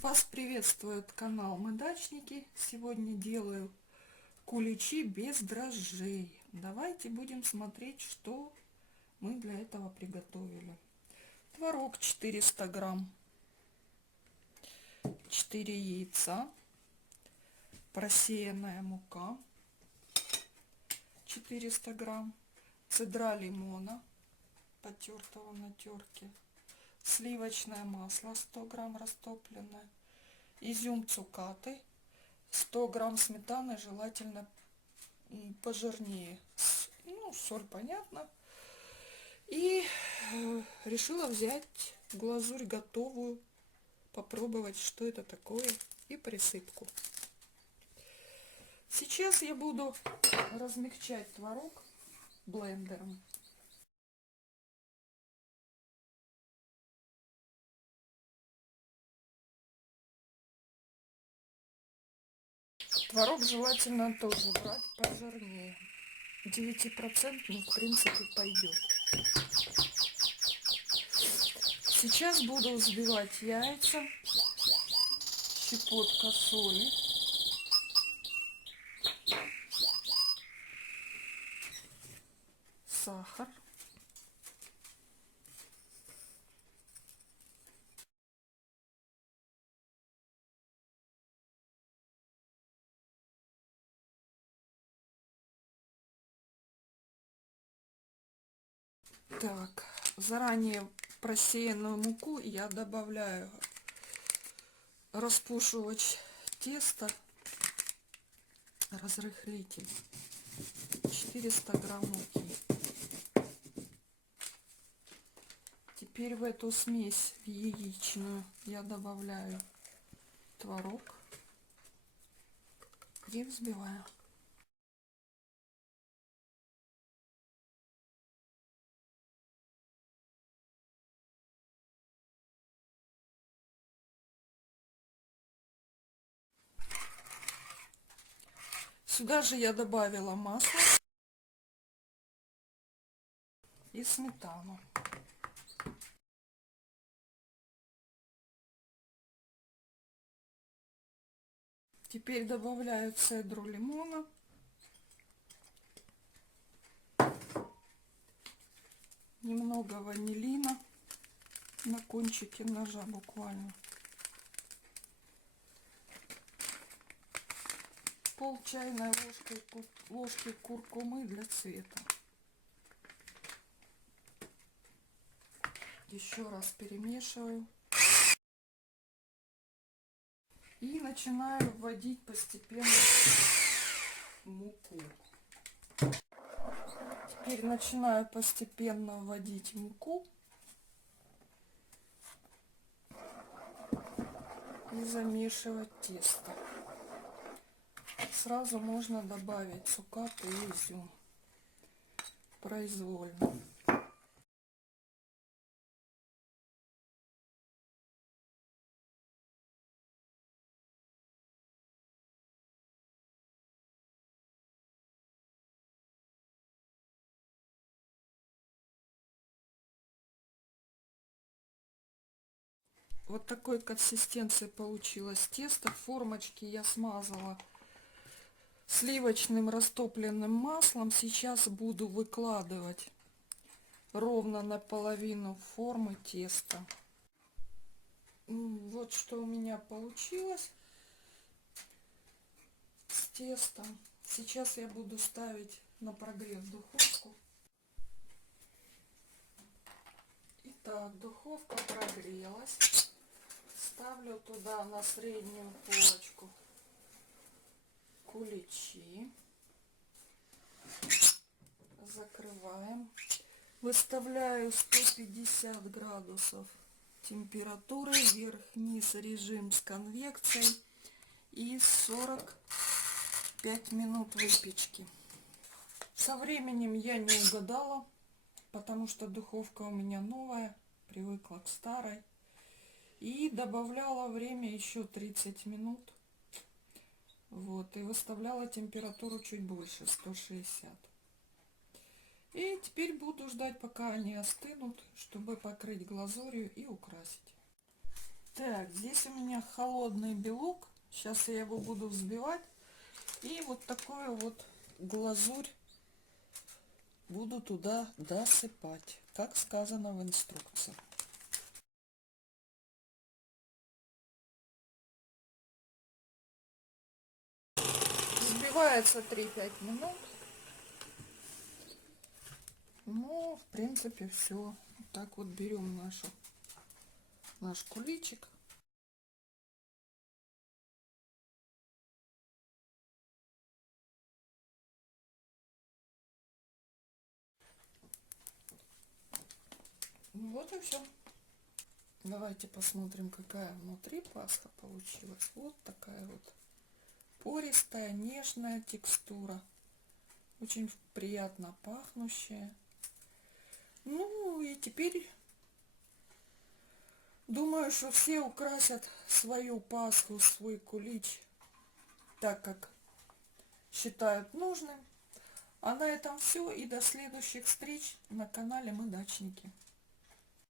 Вас приветствует канал Мы Дачники. Сегодня делаю куличи без дрожжей. Давайте будем смотреть, что мы для этого приготовили. Творог 400 грамм, 4 яйца, просеянная мука 400 грамм, цедра лимона, потертого на терке, сливочное масло 100 грамм растопленное, изюм цукаты, 100 грамм сметаны, желательно пожирнее, ну, соль, понятно. И решила взять глазурь готовую, попробовать, что это такое, и присыпку. Сейчас я буду размягчать творог блендером. Творог желательно тоже брать пожирнее. 9% в принципе пойдет. Сейчас буду взбивать яйца, щепотка соли, сахар, так, заранее просеянную муку я добавляю распушивать тесто, разрыхлитель, 400 грамм муки. Теперь в эту смесь яичную я добавляю творог и взбиваю. Сюда же я добавила масло и сметану. Теперь добавляю цедру лимона, немного ванилина на кончике ножа буквально, пол чайной ложки куркумы для цвета. Еще раз перемешиваю и начинаю вводить постепенно муку. Теперь начинаю постепенно вводить муку и замешивать тесто. Сразу можно добавить цукаты и изюм произвольно. Вот такой консистенции получилось тесто. Формочки я смазала сливочным растопленным маслом. Сейчас буду выкладывать ровно наполовину формы теста. Вот что у меня получилось с тестом. Сейчас я буду ставить на прогрев духовку. Итак, духовка прогрелась. Ставлю туда на среднюю полочку куличи. Закрываем. Выставляю 150 градусов температуры, вверх-вниз режим с конвекцией и 45 минут выпечки. Со временем я не угадала, потому что духовка у меня новая, привыкла к старой. И добавляла время еще 30 минут. Вот, и выставляла температуру чуть больше, 160. И теперь буду ждать, пока они остынут, чтобы покрыть глазурью и украсить. Так, здесь у меня холодный белок. Сейчас я его буду взбивать. И вот такую вот глазурь буду туда досыпать, как сказано в инструкции. Взбивается 3-5 минут. Ну, в принципе, все. Вот так вот берем наш куличик. Вот и все. Давайте посмотрим, какая внутри пасха получилась. Вот такая вот пористая, нежная текстура. Очень приятно пахнущая. Ну и теперь думаю, что все украсят свою пасху, свой кулич так, как считают нужным. А на этом все. И до следующих встреч на канале Мы Дачники.